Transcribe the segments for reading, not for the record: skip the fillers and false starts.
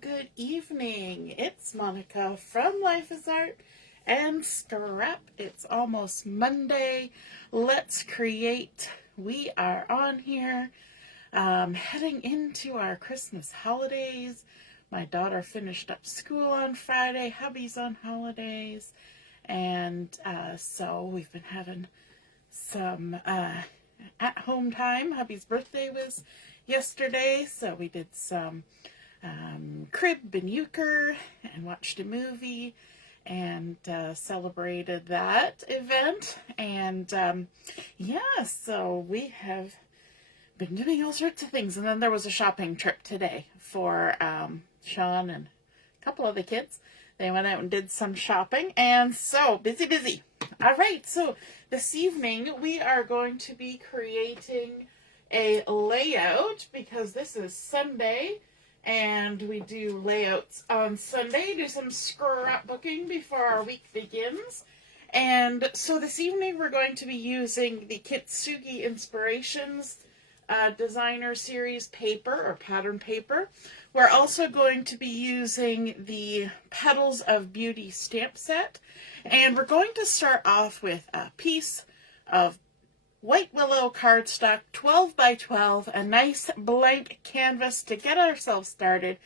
good evening. It's Monica from Life is Art and Scrap. It's almost Monday. Let's create. We are on here heading into our Christmas holidays. My daughter finished up school on Friday. Hubby's on holidays. And so we've been having some at-home time. Hubby's birthday was yesterday, so we did some crib and euchre and watched a movie and celebrated that event. And yeah, so we have been doing all sorts of things. And then there was a shopping trip today for Sean and a couple of the kids. They went out and did some shopping, and so busy. All right, so this evening we are going to be creating a layout because this is Sunday and we do layouts on Sunday, do some scrapbooking before our week begins. And so this evening we're going to be using the Kintsugi Inspirations Designer Series paper or pattern paper. We're also going to be using the Petals of Beauty stamp set, and we're going to start off with a piece of white willow cardstock, 12 by 12, a nice blank canvas to get ourselves started.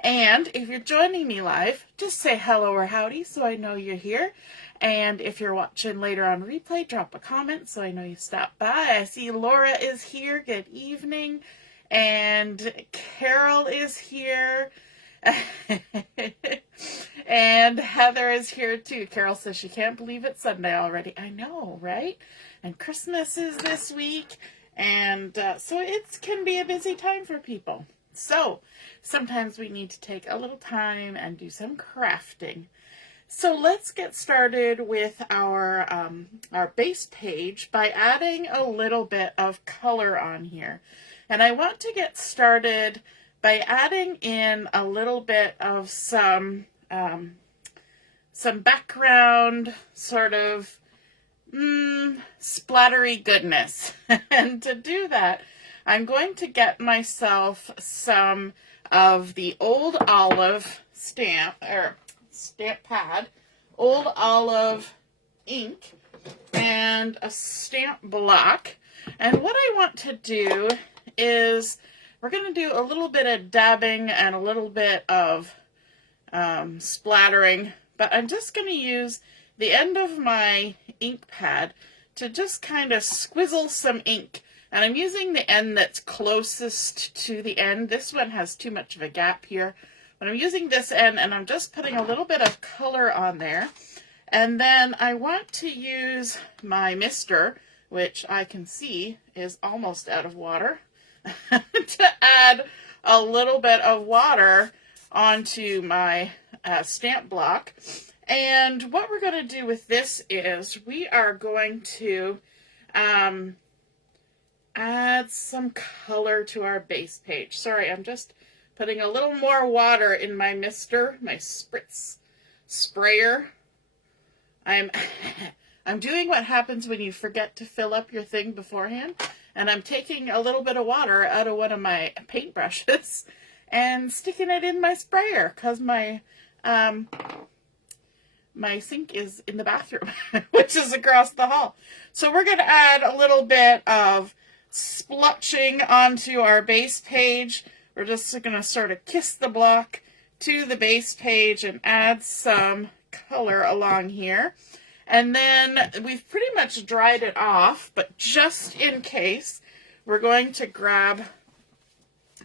And if you're joining me live, just say hello or howdy so I know you're here. And if you're watching later on replay, drop a comment so I know you stopped by. I see Laura is here. Good evening. And Carol is here. And Heather is here too. Carol says she can't believe it's Sunday already. I know, right? And Christmas is this week. And so it can be a busy time for people. So sometimes we need to take a little time and do some crafting. So let's get started with our base page by adding a little bit of color on here. And I want to get started by adding in a little bit of some background sort of splattery goodness. And to do that, I'm going to get myself some of the Old Olive stamp pad, Old Olive ink, and a stamp block. And what I want to do is we're going to do a little bit of dabbing and a little bit of splattering, but I'm just going to use the end of my ink pad to just kind of squizzle some ink. And I'm using the end that's closest to the end. This one has too much of a gap here. But I'm using this end and I'm just putting a little bit of color on there. And then I want to use my mister, which I can see is almost out of water, to add a little bit of water onto my stamp block. And what we're going to do with this is we are going to add some color to our base page. Sorry, I'm just putting a little more water in my mister, my spritz sprayer. I'm doing what happens when you forget to fill up your thing beforehand. And I'm taking a little bit of water out of one of my paintbrushes and sticking it in my sprayer because my sink is in the bathroom, which is across the hall. So we're going to add a little bit of splotching onto our base page. We're just going to sort of kiss the block to the base page and add some color along here. And then we've pretty much dried it off, but just in case, we're going to grab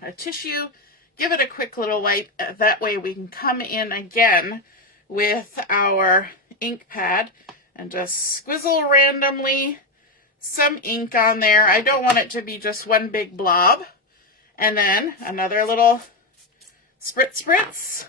a tissue, give it a quick little wipe. That way we can come in again with our ink pad and just squizzle randomly some ink on there. I don't want it to be just one big blob. And then another little spritz.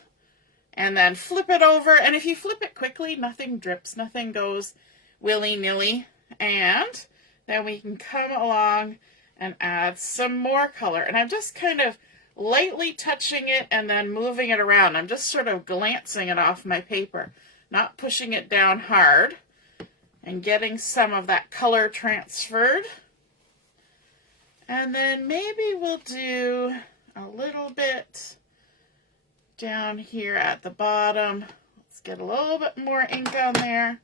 And then flip it over. And if you flip it quickly, nothing drips, nothing goes willy-nilly. And then we can come along and add some more color. And I'm just kind of lightly touching it and then moving it around. I'm just sort of glancing it off my paper, not pushing it down hard, and getting some of that color transferred. And then maybe we'll do a little bit down here at the bottom. Let's get a little bit more ink on there.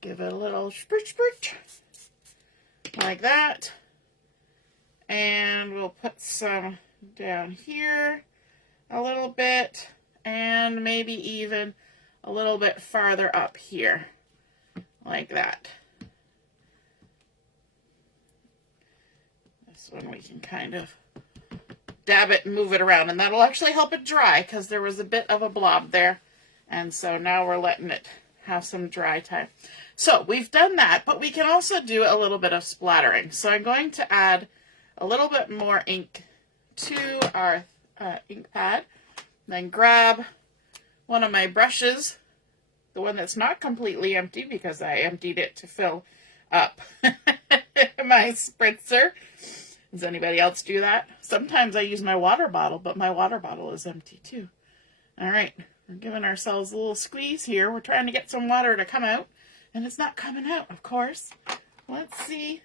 Give it a little spritz, like that. And we'll put some down here a little bit, and maybe even a little bit farther up here, like that. This one we can kind of dab it and move it around, and that'll actually help it dry because there was a bit of a blob there. And so now we're letting it have some dry time. So we've done that, but we can also do a little bit of splattering. So I'm going to add a little bit more ink to our ink pad. Then grab one of my brushes, the one that's not completely empty because I emptied it to fill up my spritzer. Does anybody else do that? Sometimes I use my water bottle, but my water bottle is empty too. All right, we're giving ourselves a little squeeze here. We're trying to get some water to come out, and it's not coming out, of course. Let's see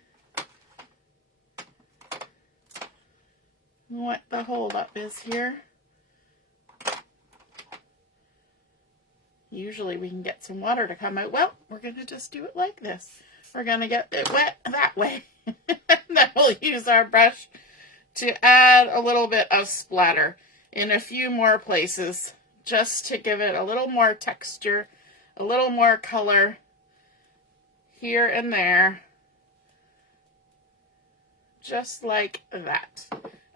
what the holdup is here. Usually we can get some water to come out. Well, we're going to just do it like this. We're going to get it wet that way. Then we'll use our brush to add a little bit of splatter in a few more places, just to give it a little more texture, a little more color here and there, just like that.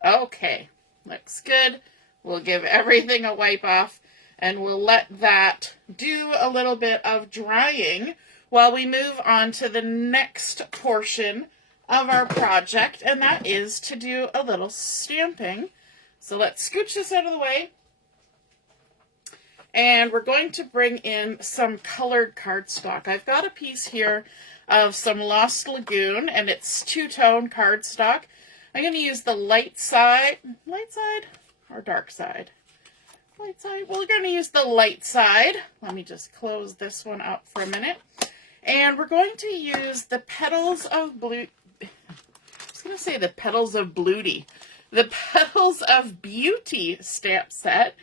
Okay, looks good. We'll give everything a wipe off, and we'll let that do a little bit of drying while we move on to the next portion of our project, and that is to do a little stamping. So let's scooch this out of the way, and we're going to bring in some colored cardstock. I've got a piece here of some Lost Lagoon, and it's two-tone cardstock. I'm going to use the light side or dark side? Light side. Well, we're going to use the light side. Let me just close this one up for a minute. And we're going to use the Petals of Blue. I was going to say the Petals of Beauty. The Petals of Beauty stamp set.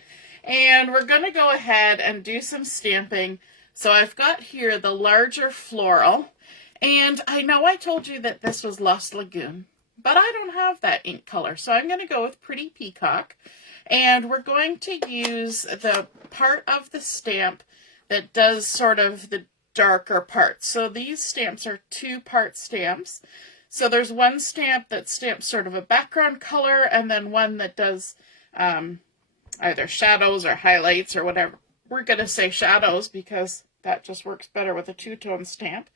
And we're going to go ahead and do some stamping. So I've got here the larger floral. And I know I told you that this was Lost Lagoon, but I don't have that ink color. So I'm going to go with Pretty Peacock. And we're going to use the part of the stamp that does sort of the darker parts. So these stamps are two-part stamps. So there's one stamp that stamps sort of a background color, and then one that does either shadows or highlights or whatever. We're going to say shadows because that just works better with a two-tone stamp.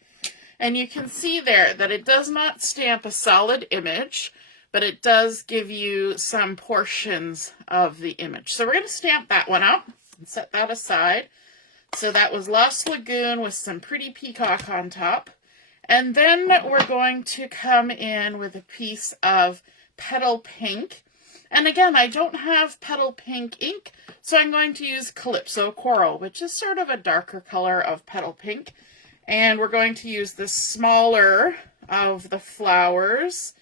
And you can see there that it does not stamp a solid image, but it does give you some portions of the image. So we're going to stamp that one out and set that aside. So that was Lost Lagoon with some Pretty Peacock on top. And then we're going to come in with a piece of Petal Pink. And again, I don't have Petal Pink ink, so I'm going to use Calypso Coral, which is sort of a darker color of Petal Pink. And we're going to use the smaller of the flowers,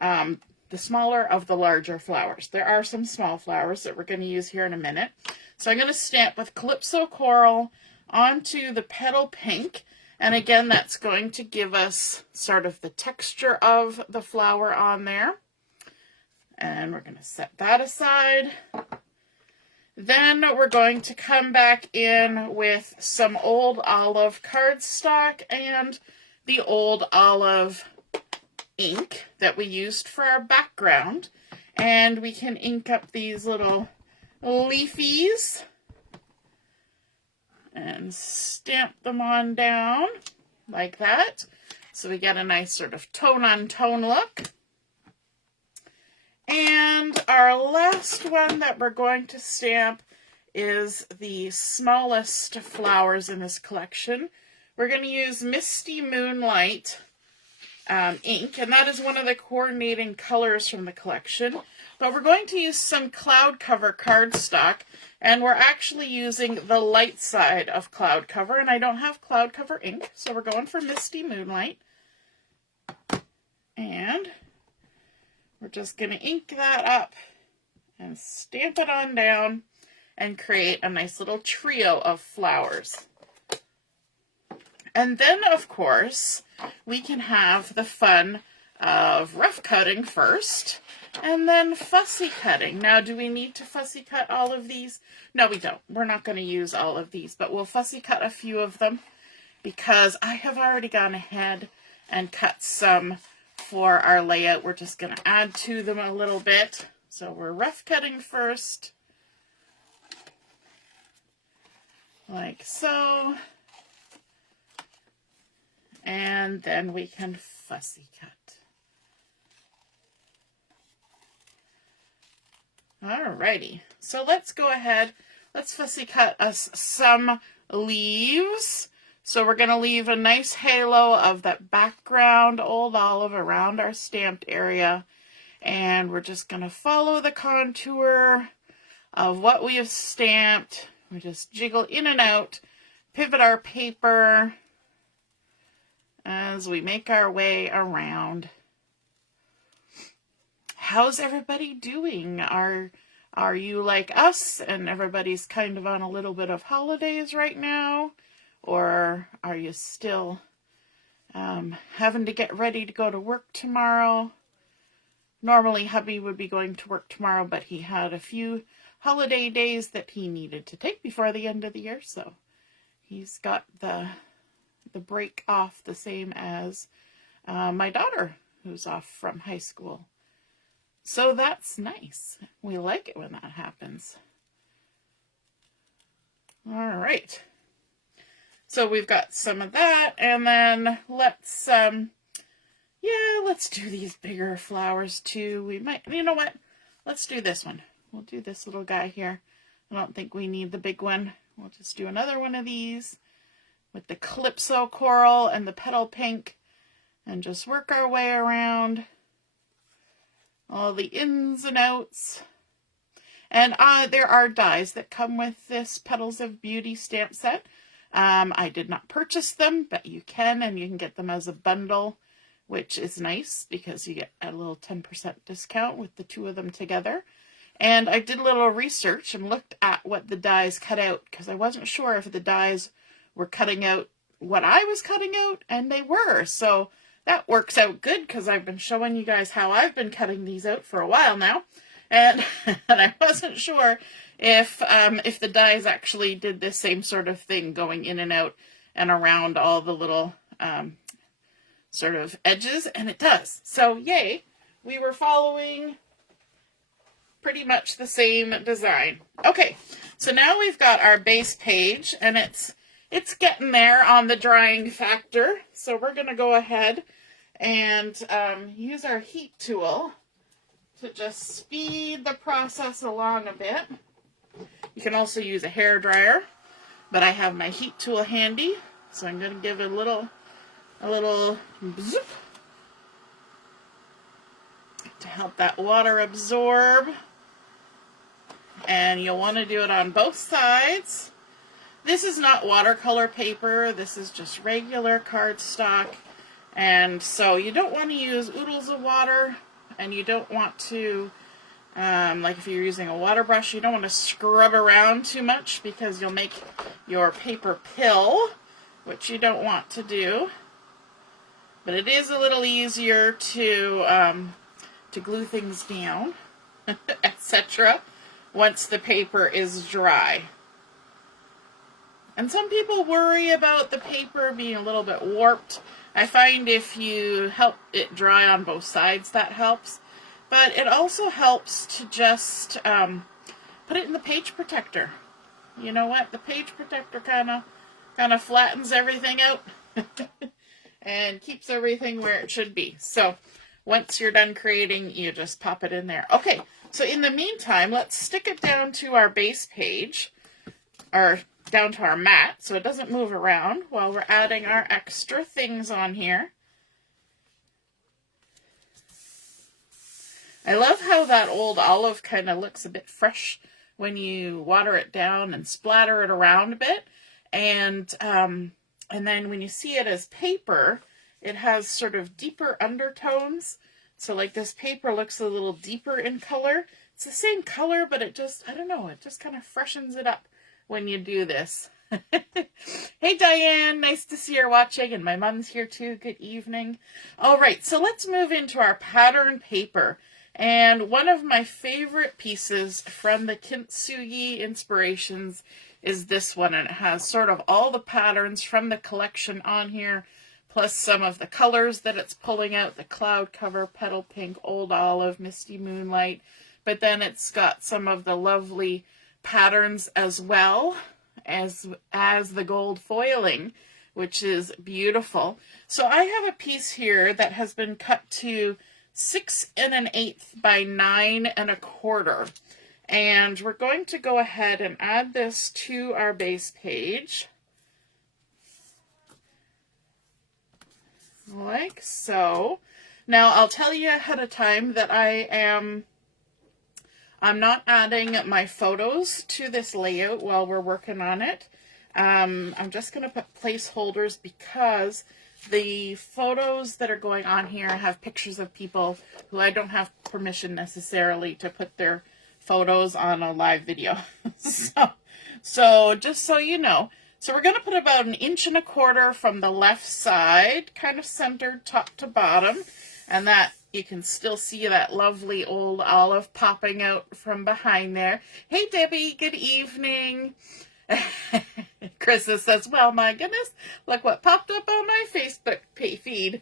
the smaller of the larger flowers. There are some small flowers that we're going to use here in a minute. So I'm going to stamp with Calypso Coral onto the Petal Pink. And again, that's going to give us sort of the texture of the flower on there. And we're going to set that aside. Then we're going to come back in with some old Olive Cardstock and the old Olive ink that we used for our background. And we can ink up these little leafies and stamp them on down like that. So we get a nice sort of tone-on-tone look. And our last one that we're going to stamp is the smallest flowers in this collection. We're going to use Misty Moonlight ink, and that is one of the coordinating colors from the collection. But we're going to use some cloud cover cardstock, and we're actually using the light side of cloud cover, and I don't have cloud cover ink, so we're going for Misty Moonlight. And we're just going to ink that up and stamp it on down. and create a nice little trio of flowers. And then, of course, we can have the fun of rough cutting first, and then fussy cutting. Now, do we need to fussy cut all of these? No, we don't. We're not going to use all of these, but we'll fussy cut a few of them because I have already gone ahead and cut some for our layout. We're just going to add to them a little bit. So we're rough cutting first, like so, and then we can fussy cut. Alrighty, so let's go ahead, let's fussy cut us some leaves. So we're going to leave a nice halo of that background old olive around our stamped area. And we're just going to follow the contour of what we have stamped. We just jiggle in and out, pivot our paper as we make our way around. How's everybody doing? Are you like us and everybody's kind of on a little bit of holidays right now? Or are you still having to get ready to go to work tomorrow? Normally, hubby would be going to work tomorrow, but he had a few holiday days that he needed to take before the end of the year, so he's got the break off the same as my daughter, who's off from high school. So that's nice. We like it when that happens. All right. So we've got some of that, and then let's do these bigger flowers too. We might, you know what? Let's do this one. We'll do this little guy here. I don't think we need the big one. We'll just do another one of these with the Calypso Coral and the Petal Pink, and just work our way around all the ins and outs. And there are dies that come with this Petals of Beauty stamp set. I did not purchase them, but you can, and you can get them as a bundle, which is nice because you get a little 10% discount with the two of them together. And I did a little research and looked at what the dies cut out because I wasn't sure if the dies were cutting out what I was cutting out, and they were. So that works out good because I've been showing you guys how I've been cutting these out for a while now. And, and I wasn't sure if the dies actually did this same sort of thing, going in and out and around all the little sort of edges, and it does. So yay, we were following pretty much the same design. Okay, so now we've got our base page, and it's getting there on the drying factor. So we're going to go ahead and use our heat tool to just speed the process along a bit. You can also use a hair dryer, but I have my heat tool handy, so I'm going to give it a little zoop to help that water absorb. And you'll want to do it on both sides. This is not watercolor paper, this is just regular cardstock, and so you don't want to use oodles of water. And you don't want to, like if you're using a water brush, you don't want to scrub around too much because you'll make your paper pill, which you don't want to do. But it is a little easier to glue things down, etc., once the paper is dry. And some people worry about the paper being a little bit warped. I find if you help it dry on both sides, that helps. But it also helps to just put it in the page protector. You know what? The page protector kind of flattens everything out and keeps everything where it should be. So once you're done creating, you just pop it in there. Okay, so in the meantime, let's stick it down to our base page, or down to our mat, so it doesn't move around while we're adding our extra things on here. I love how that old olive kind of looks a bit fresh when you water it down and splatter it around a bit. And then when you see it as paper, it has sort of deeper undertones So like this paper looks a little deeper in color. It's the same color, but it just, I don't know, it just kind of freshens it up when you do this. Hey Diane, nice to see you're watching, and my mom's here too. Good evening. All right, so let's move into our pattern paper. And one of my favorite pieces from the Kintsugi inspirations is this one, and it has sort of all the patterns from the collection on here, plus some of the colors that it's pulling out, the cloud cover, Petal Pink, Old Olive, Misty Moonlight, but then it's got some of the lovely patterns as well as the gold foiling, which is beautiful. So I have a piece here that has been cut to 6 1/8 by 9 1/4. And we're going to go ahead and add this to our base page. Like so. Now I'll tell you ahead of time that I'm not adding my photos to this layout while we're working on it. I'm just going to put placeholders because the photos that are going on here have pictures of people who I don't have permission necessarily to put their photos on a live video. so just so you know. So we're going to put about 1 1/4 from the left side, kind of centered top to bottom, and that you can still see that lovely old olive popping out from behind there. Hey Debbie, good evening. Chris says, well, my goodness, look what popped up on my Facebook feed.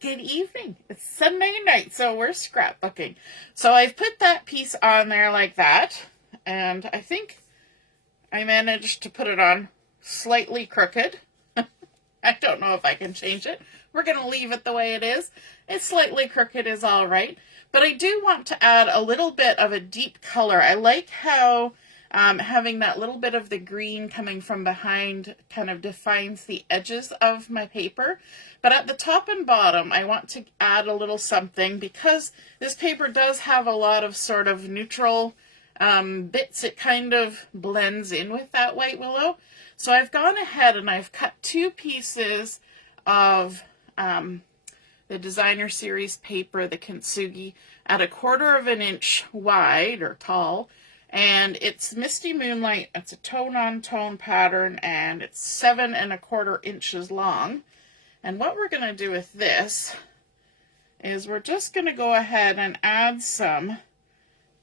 Good evening. It's Sunday night, so we're scrapbooking. So I've put that piece on there like that, and I think I managed to put it on slightly crooked. I don't know if I can change it. We're going to leave it the way it is. It's slightly crooked is all right. But I do want to add a little bit of a deep color. I like how having that little bit of the green coming from behind kind of defines the edges of my paper. But at the top and bottom, I want to add a little something because this paper does have a lot of sort of neutral bits. It kind of blends in with that white willow. So I've gone ahead and I've cut 2 pieces of the designer series paper, the Kintsugi, at 1/4 inch wide or tall. And it's Misty Moonlight. It's a tone-on-tone pattern, and it's 7 1/4 inches long. And what we're going to do with this is we're just going to go ahead and add some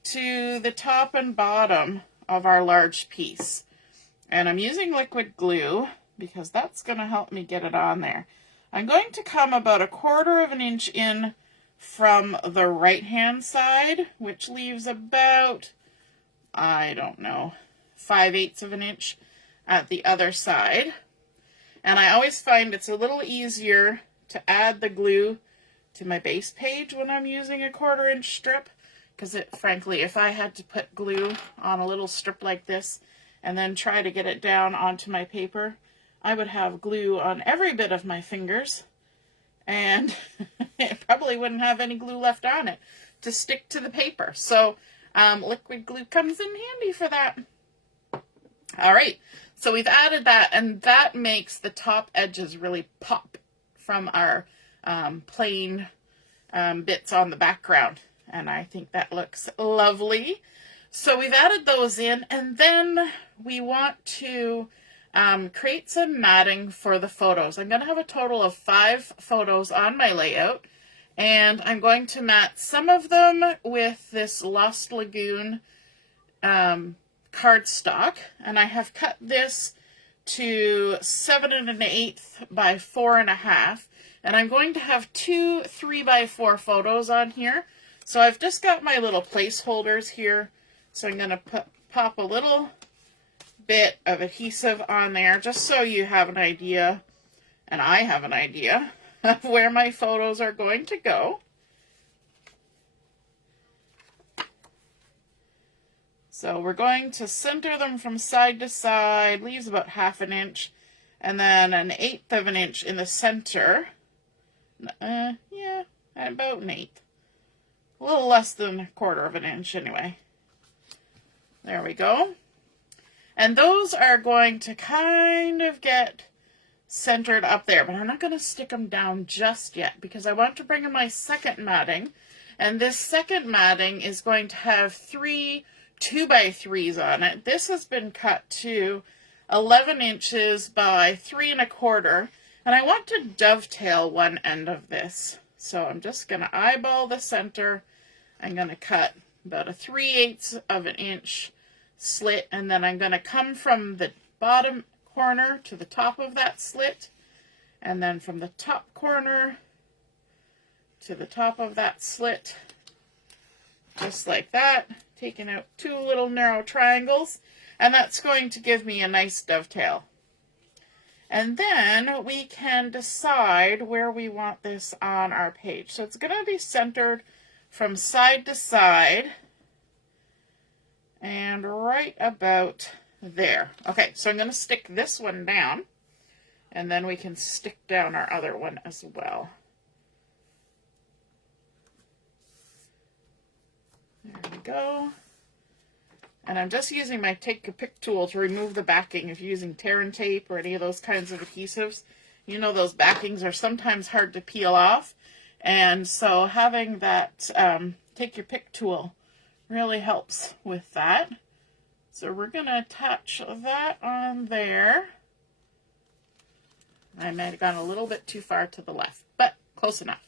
to the top and bottom of our large piece. And I'm using liquid glue because that's going to help me get it on there. I'm going to come about 1/4 inch in from the right-hand side, which leaves about, I don't know, 5/8 inch at the other side. And I always find it's a little easier to add the glue to my base page when I'm using a 1/4 inch strip, because frankly, if I had to put glue on a little strip like this and then try to get it down onto my paper, I would have glue on every bit of my fingers, and it probably wouldn't have any glue left on it to stick to the paper. So liquid glue comes in handy for that. All right, so we've added that, and that makes the top edges really pop from our plain bits on the background, and I think that looks lovely. So we've added those in, and then we want to create some matting for the photos. I'm going to have a total of 5 photos on my layout, and I'm going to mat some of them with this Lost Lagoon cardstock, and I have cut this to 7 1/8 by 4 1/2, and I'm going to have 2 3x4 photos on here. So I've just got my little placeholders here, so I'm going to pop a little bit of adhesive on there just so you have an idea, and I have an idea of where my photos are going to go. So we're going to center them from side to side, leaves about 1/2 inch, and then 1/8 inch in the center. Yeah, about 1/8. A little less than 1/4 inch anyway. There we go. And those are going to kind of get centered up there, but I'm not going to stick them down just yet because I want to bring in my second matting, and this second matting is going to have 3 2x3s on it. This has been cut to 11 inches by 3 1/4, and I want to dovetail one end of this. So I'm just going to eyeball the center. I'm going to cut about a 3/8 of an inch slit, and then I'm going to come from the bottom corner to the top of that slit, and then from the top corner to the top of that slit, just like that, taking out 2 little narrow triangles, and that's going to give me a nice dovetail. And then we can decide where we want this on our page. So it's going to be centered from side to side and right about there. Okay, so I'm going to stick this one down, and then we can stick down our other one as well. There we go. And I'm just using my Take a Pick tool to remove the backing. If you're using tear and tape or any of those kinds of adhesives, you know those backings are sometimes hard to peel off. And so having that Take Your Pick tool really helps with that. So we're going to attach that on there. I might have gone a little bit too far to the left, but close enough.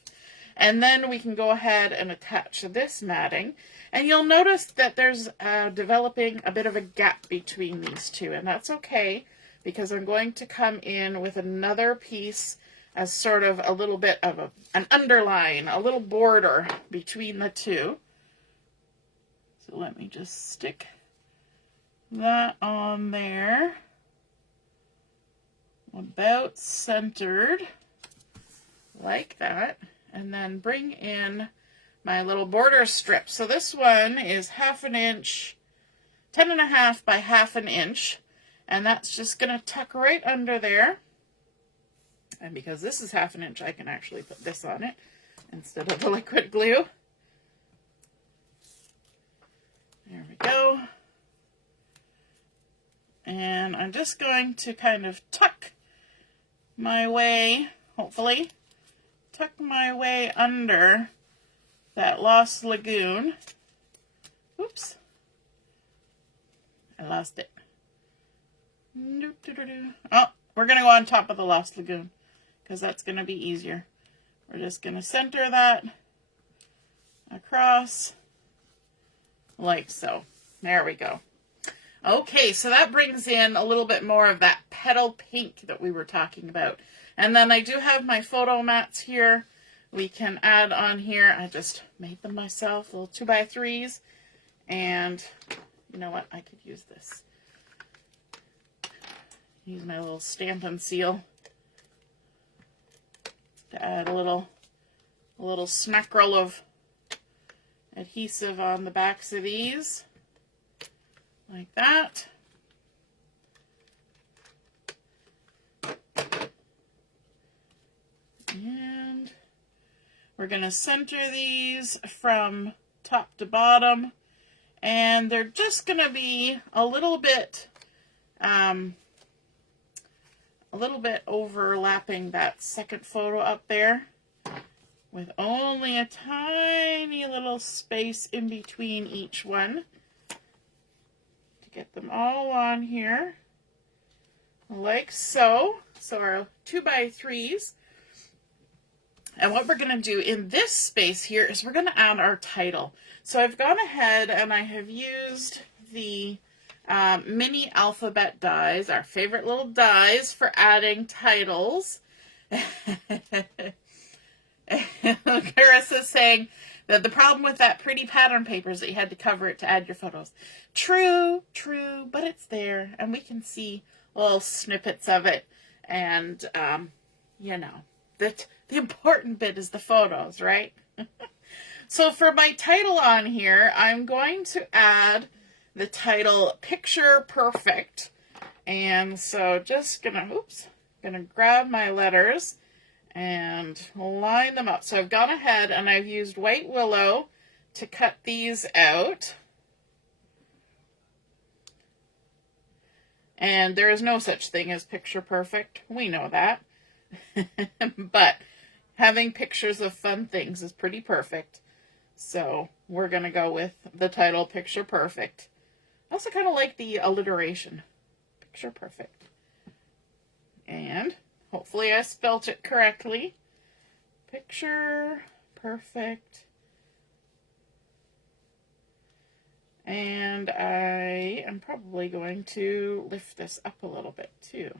And then we can go ahead and attach this matting. And you'll notice that there's developing a bit of a gap between these two. And that's okay, because I'm going to come in with another piece as sort of a little bit of an underline, a little border between the two. So let me just stick that on there, about centered, like that, and then bring in my little border strip. So this one is 1/2 inch, 10.5 by 1/2 inch, and that's just going to tuck right under there. And because this is 1/2 inch, I can actually put this on it instead of the liquid glue. There we go. And I'm just going to kind of tuck my way, hopefully, tuck my way under that Lost Lagoon. Oops. I lost it. Oh, we're going to go on top of the Lost Lagoon because that's going to be easier. We're just going to center that across like so. There we go. Okay, so that brings in a little bit more of that Petal Pink that we were talking about. And then I do have my photo mats here. We can add on here. I just made them myself, little 2x3s. And you know what? I could use this. Use my little Stampin' seal to add a little smackerel of adhesive on the backs of these. Like that. And we're going to center these from top to bottom. And they're just going to be a little bit overlapping that second photo up there, with only a tiny little space in between each one. Get them all on here, like so. So our 2x3s. And what we're going to do in this space here is we're going to add our title. So I've gone ahead and I have used the mini alphabet dies, our favorite little dies for adding titles. Carissa's saying that the problem with that pretty pattern paper is that you had to cover it to add your photos. True, but it's there, and we can see little snippets of it. And, you know, the important bit is the photos, right? So for my title on here, I'm going to add the title Picture Perfect. And so just gonna grab my letters and line them up. So I've gone ahead and I've used white willow to cut these out. And there is no such thing as picture perfect. We know that. But having pictures of fun things is pretty perfect. So we're going to go with the title Picture Perfect. I also kind of like the alliteration. Picture Perfect. And hopefully I spelt it correctly. Picture Perfect. And I am probably going to lift this up a little bit too.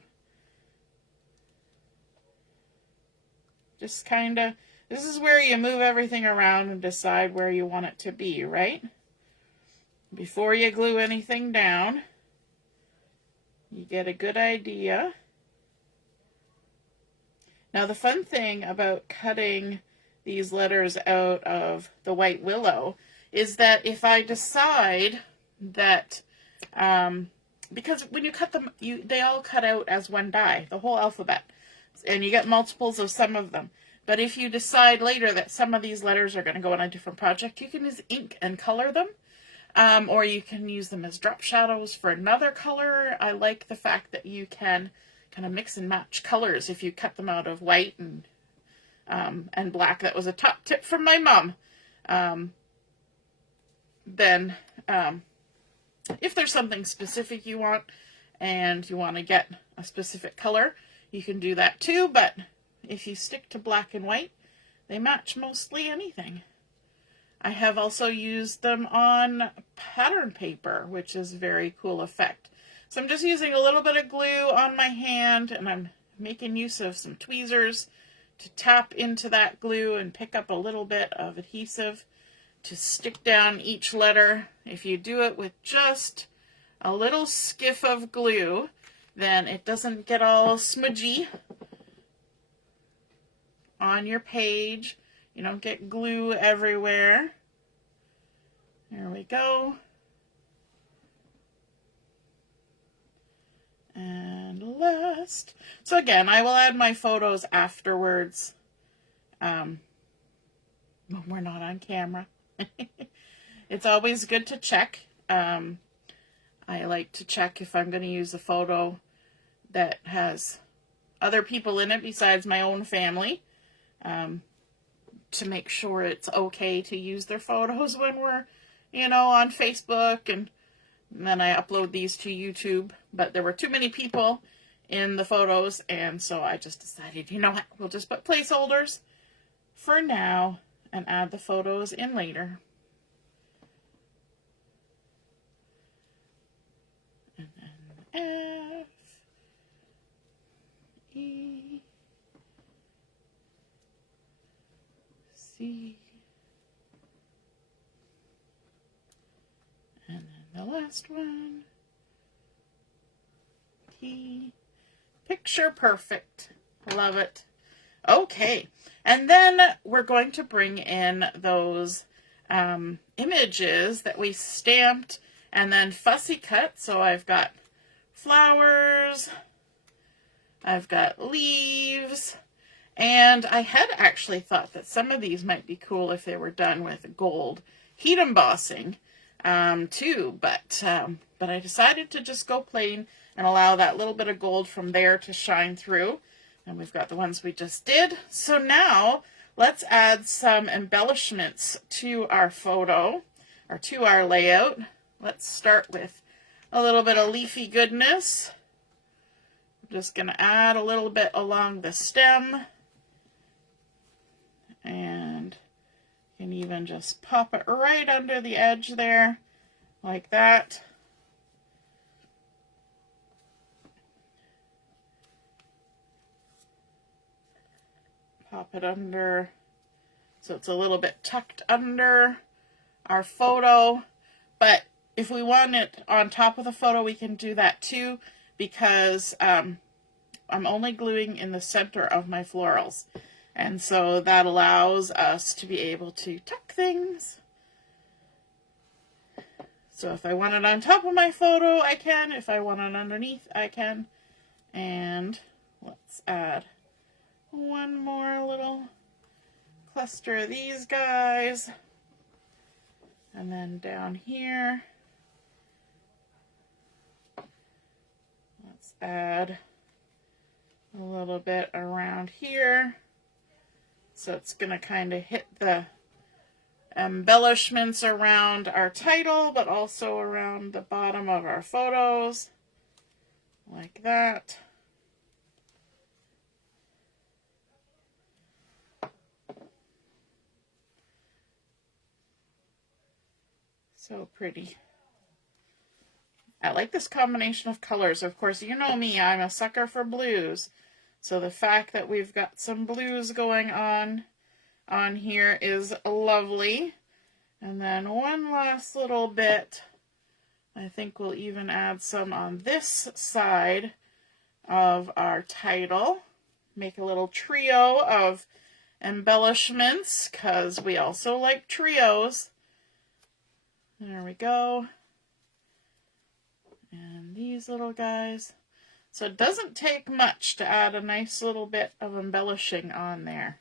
Just kind of, this is where you move everything around and decide where you want it to be, right? Before you glue anything down, you get a good idea. Now the fun thing about cutting these letters out of the white willow is that if I decide that, because when you cut them, they all cut out as one die, the whole alphabet, and you get multiples of some of them. But if you decide later that some of these letters are going to go on a different project, you can use ink and color them, or you can use them as drop shadows for another color. I like the fact that you can kind of mix and match colors if you cut them out of white and black. That was a top tip from my mom. Then if there's something specific you want and you want to get a specific color, you can do that too. But if you stick to black and white, they match mostly anything. I have also used them on pattern paper, which is a very cool effect. So I'm just using a little bit of glue on my hand, and I'm making use of some tweezers to tap into that glue and pick up a little bit of adhesive to stick down each letter. If you do it with just a little skiff of glue, then it doesn't get all smudgy on your page. You don't get glue everywhere. There we go. And last. So again, I will add my photos afterwards. When we're not on camera. It's always good to check. I like to check if I'm going to use a photo that has other people in it besides my own family, to make sure it's okay to use their photos when we're, on Facebook, and then I upload these to YouTube. But there were too many people in the photos, and so I just decided, you know what, we'll just put placeholders for now and add the photos in later. And then F, E, C, and then the last one, P. Picture perfect. Love it. Okay, and then we're going to bring in those images that we stamped and then fussy cut. So I've got flowers, I've got leaves, and I had actually thought that some of these might be cool if they were done with gold heat embossing too, but I decided to just go plain and allow that little bit of gold from there to shine through. And we've got the ones we just did. So now let's add some embellishments to our photo, or to our layout. Let's start with a little bit of leafy goodness. I'm just going to add a little bit along the stem. And you can even just pop it right under the edge there, like that. Pop it under so it's a little bit tucked under our photo. But if we want it on top of the photo, we can do that too, because I'm only gluing in the center of my florals. And so that allows us to be able to tuck things. So if I want it on top of my photo, I can. If I want it underneath, I can. And let's add one more little cluster of these guys. And then down here, add a little bit around here. So it's going to kind of hit the embellishments around our title, but also around the bottom of our photos, like that. So pretty. I like this combination of colors. Of course, you know me, I'm a sucker for blues. So the fact that we've got some blues going on here is lovely. And then one last little bit. I think we'll even add some on this side of our title. Make a little trio of embellishments, because we also like trios. There we go. And these little guys. So it doesn't take much to add a nice little bit of embellishing on there.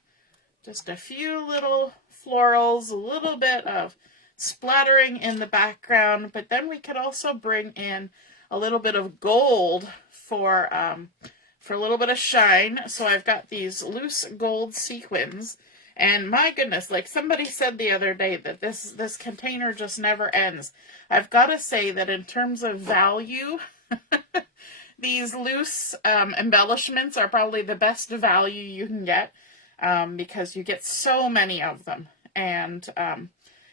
Just a few little florals, a little bit of splattering in the background, but then we could also bring in a little bit of gold for a little bit of shine. So I've got these loose gold sequins. And my goodness, like somebody said the other day that this container just never ends. I've got to say that in terms of value, these loose embellishments are probably the best value you can get, because you get so many of them. And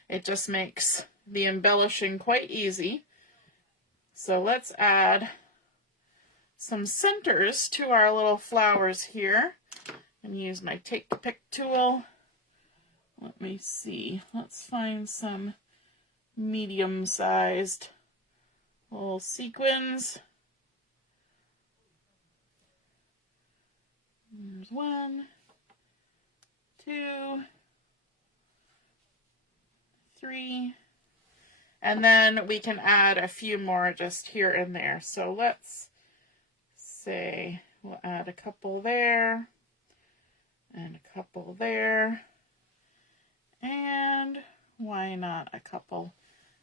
it just makes the embellishing quite easy. So let's add some centers to our little flowers here. And use my take pick tool. Let me see. Let's find some medium-sized little sequins. There's 1, 2, 3. And then we can add a few more just here and there. So let's say we'll add a couple there. And a couple there, and why not a couple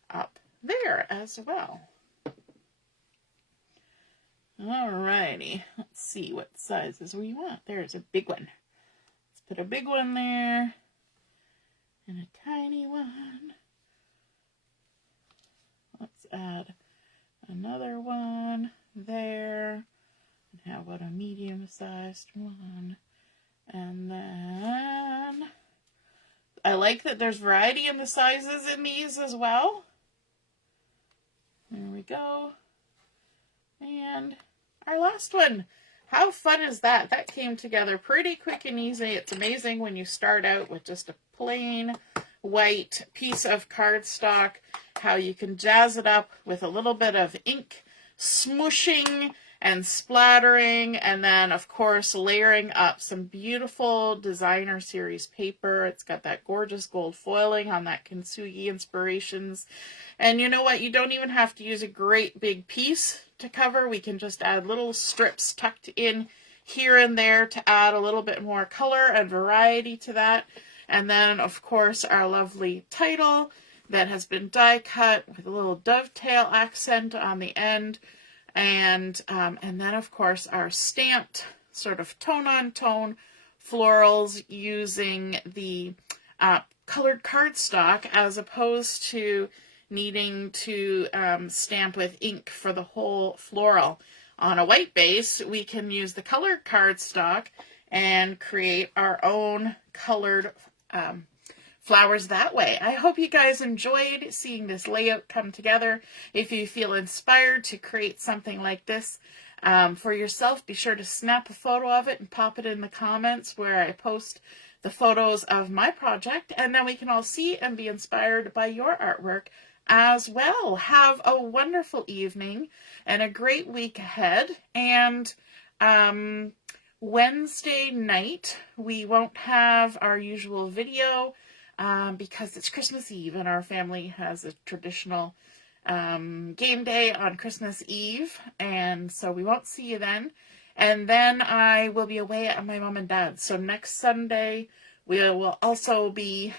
up there as well. Alrighty, let's see what sizes we want. There's a big one. Let's put a big one there, and a tiny one. Let's add another one there, and how about a medium-sized one? And then I like that there's variety in the sizes in these as well. There we go. And our last one. How fun is that? That came together pretty quick and easy. It's amazing when you start out with just a plain white piece of cardstock, how you can jazz it up with a little bit of ink smooshing and splattering, and then of course layering up some beautiful designer series paper. It's got that gorgeous gold foiling on that Kintsugi inspirations. And you know what? You don't even have to use a great big piece to cover. We can just add little strips tucked in here and there to add a little bit more color and variety to that. And then of course our lovely title that has been die cut with a little dovetail accent on the end. And then, of course, our stamped sort of tone-on-tone florals using the colored cardstock, as opposed to needing to stamp with ink for the whole floral. On a white base, we can use the colored cardstock and create our own colored flowers that way. I hope you guys enjoyed seeing this layout come together. If you feel inspired to create something like this for yourself, be sure to snap a photo of it and pop it in the comments where I post the photos of my project, and then we can all see and be inspired by your artwork as well. Have a wonderful evening and a great week ahead. And Wednesday night we won't have our usual video because it's Christmas Eve and our family has a traditional game day on Christmas Eve, and so we won't see you then. And then I will be away at my mom and dad's. So next Sunday we will also be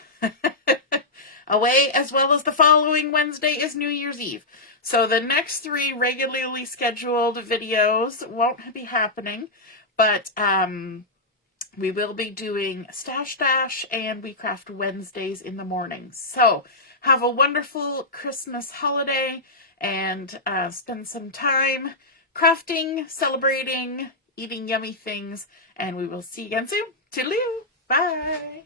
away, as well as the following Wednesday is New Year's Eve. So the next 3 regularly scheduled videos won't be happening, but we will be doing Stash Dash and We Craft Wednesdays in the morning. So have a wonderful Christmas holiday and spend some time crafting, celebrating, eating yummy things, and we will see you again soon. Toodaloo! Bye!